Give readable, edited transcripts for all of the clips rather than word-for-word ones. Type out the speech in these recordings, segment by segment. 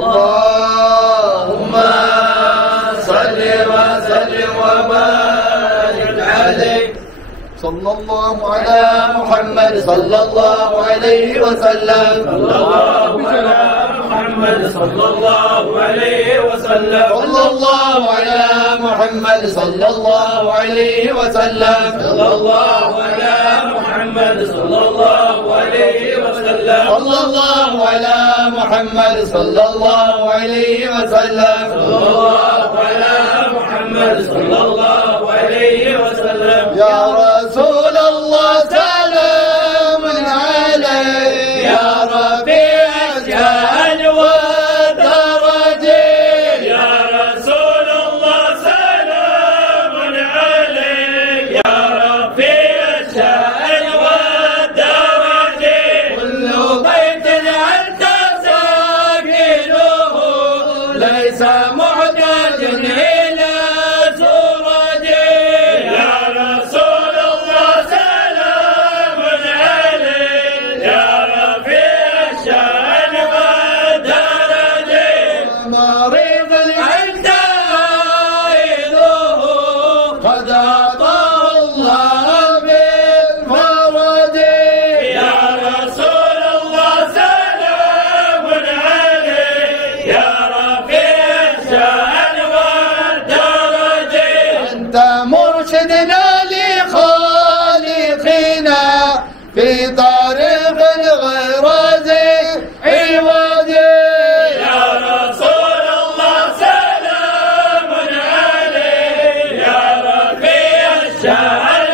اللهم صل وسلم وبارك عليه. صلى الله على محمد صلى الله عليه وسلم. صلى الله على محمد صلى الله عليه وسلم. صلى الله على محمد صلى الله عليه وسلم. صلى الله على محمد صلى الله عليه وسلم. صلى الله على محمد صلى الله عليه وسلم. صلى الله على محمد صلى الله عليه وسلم. يا رسول الله سلام عليك يا ربيع الجهل والدرجة. يا رسول الله سلام عليك يا رفيع الشأن والدرجة. كل بيت أنت ساكنه ليس محتاج إلى سرجه. يا رسول الله سلام عليك يا رفيع الشأن والدرجة. مريض أنت عائده قد أعطاه الله بالفرج. يا رسول الله سلام عليك يا رفيع الشأن والدرجة. أنت مرشدنا لخالقنا في طريق الغراز عوجه. يا رسول الله سلام عليك يا رفيع الشأن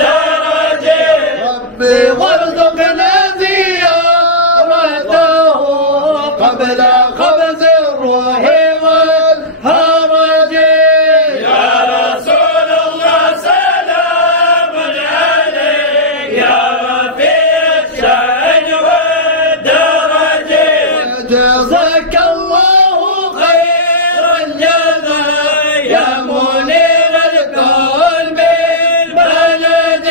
والدرجة. ربي وارزقنا زيارته قبل قبض الروح والهرج. يا رسول الله سلام عليك يا رفيع الشأن والدرجة. جزاك الله خير الجزاء يا منير الكون بالبلد.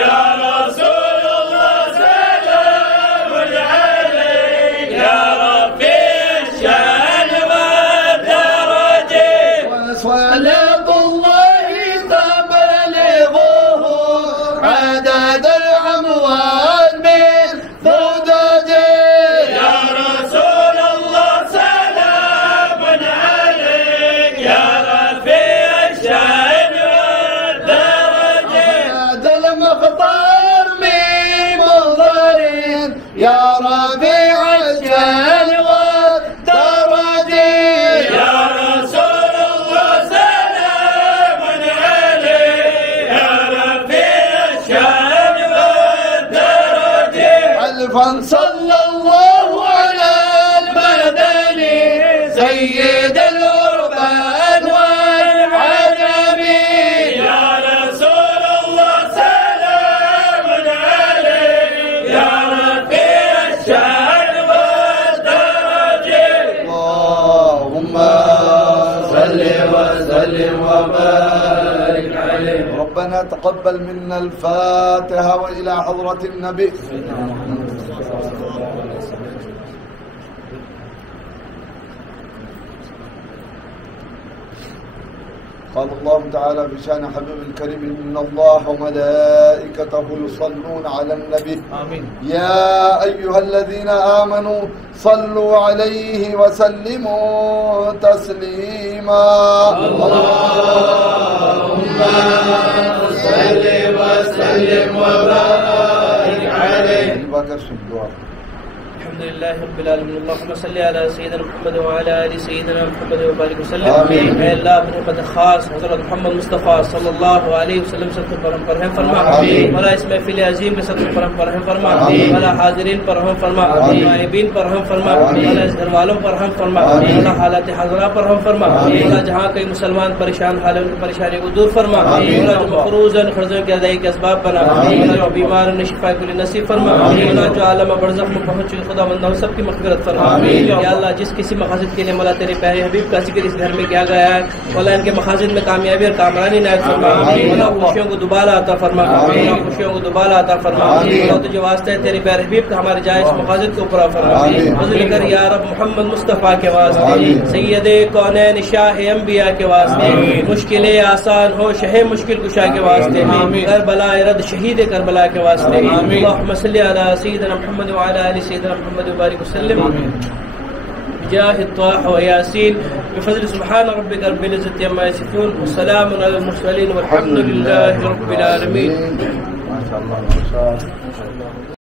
يا رسول الله سلام عليك يا رفيع الشأن والدرجة. وصلاة الله تبلغه عدد الأموال من ضدده. يا رسول الله سلام عليك يا رفيع الشأن والدرجة. هذا المقطار من منظر يا ربيع الجهل والدرجة. يا رسول الله سلام عليك يا رفيع الشأن والدرجة. ألفا صلى الله على المدني سيد الأربان والعجم. يا رسول الله سلام عليك يا رفيع الشأن والدرجة. اللهم صل وسلم وبارك عليه. ربنا تقبل منا الفاتحة وإلى حضرة النبي. قال الله تعالى في شأن حبيب الكريم إن الله وملائكته يصلون على النبي. آمين. يا أيها الذين آمنوا صلوا عليه وسلموا تسليما. اللهم صل وسلم وبارك عليه. الحمد لله رب العالمين. اللهم صل على سيدنا محمد وعلى آل سيدنا محمد وبارك وسلم. آمين. اے اللہ اپنے مد خاص حضرت محمد مصطفیٰ صلی اللہ علیہ وسلم سے کرم پر رحم فرما. آمین. مولا اس محفل عظیم کے صدقے پر رحم فرما. آمین. مولا حاضرین پر رحم فرما. آمین. غائبین پر رحم فرما. آمین. مولا اس گھر والوں پر رحم فرما. آمین. مولا حالات حاضرہ پر رحم فرما. آمین. مولا جہاں کئی مسلمان پریشان حال ان کی پریشانی کو دور فرما. آمین. مولا جو مقروض ہیں قرضوں کی ادائیگی کے اسباب بنا. آمین. مولا جو بیمار ہیں شفا کے لیے نصیب فرما. آمین. مولا جو عالم برزخ میں پہنچ چکے خدا बंदा सबकी मग़फ़िरत फरमा। या अल्लाह जिस किसी मक़ासद के लिए मौला तेरे प्यारे हबीब का जिक्र इस घर में किया गया है, मौला इनके मक़ासद में कामयाबी और कामरानी नायत फरमा। मौला खुशियों को दुबारा अता फरमा, मौला खुशियों को दुबारा अता फरमा। मौला तुझे वास्ते है तेरे प्यारे हबीब का हमारे जायज़ मक़ासद को पूरा फरमा। फज़ल कर या रब मोहम्मद मुस्तफ़ा के वास्ते, सैयदे कौनैन शाह अंबिया के वास्ते, मुश्किलें आसान हो शहे मुश्किल कुशा के वास्ते, करबला रद शहीद करबला के वास्ते। अल्लाहुम्मा सल्लि अला सय्यिदिना मुहम्मद व अला आलि सय्यिदिना मुहम्मद व बारिक वसल्लिम बिजाहि त्वाहा व यासीन बिफज़ल सुब्हान रब्बिका रब्बिल इज़्ज़ति अम्मा यसिफून व सलामुन अलल मुरसलीन वल्हम्दुलिल्लाहि रब्बिल आलमीन। माशाअल्लाह माशाअल्लाह।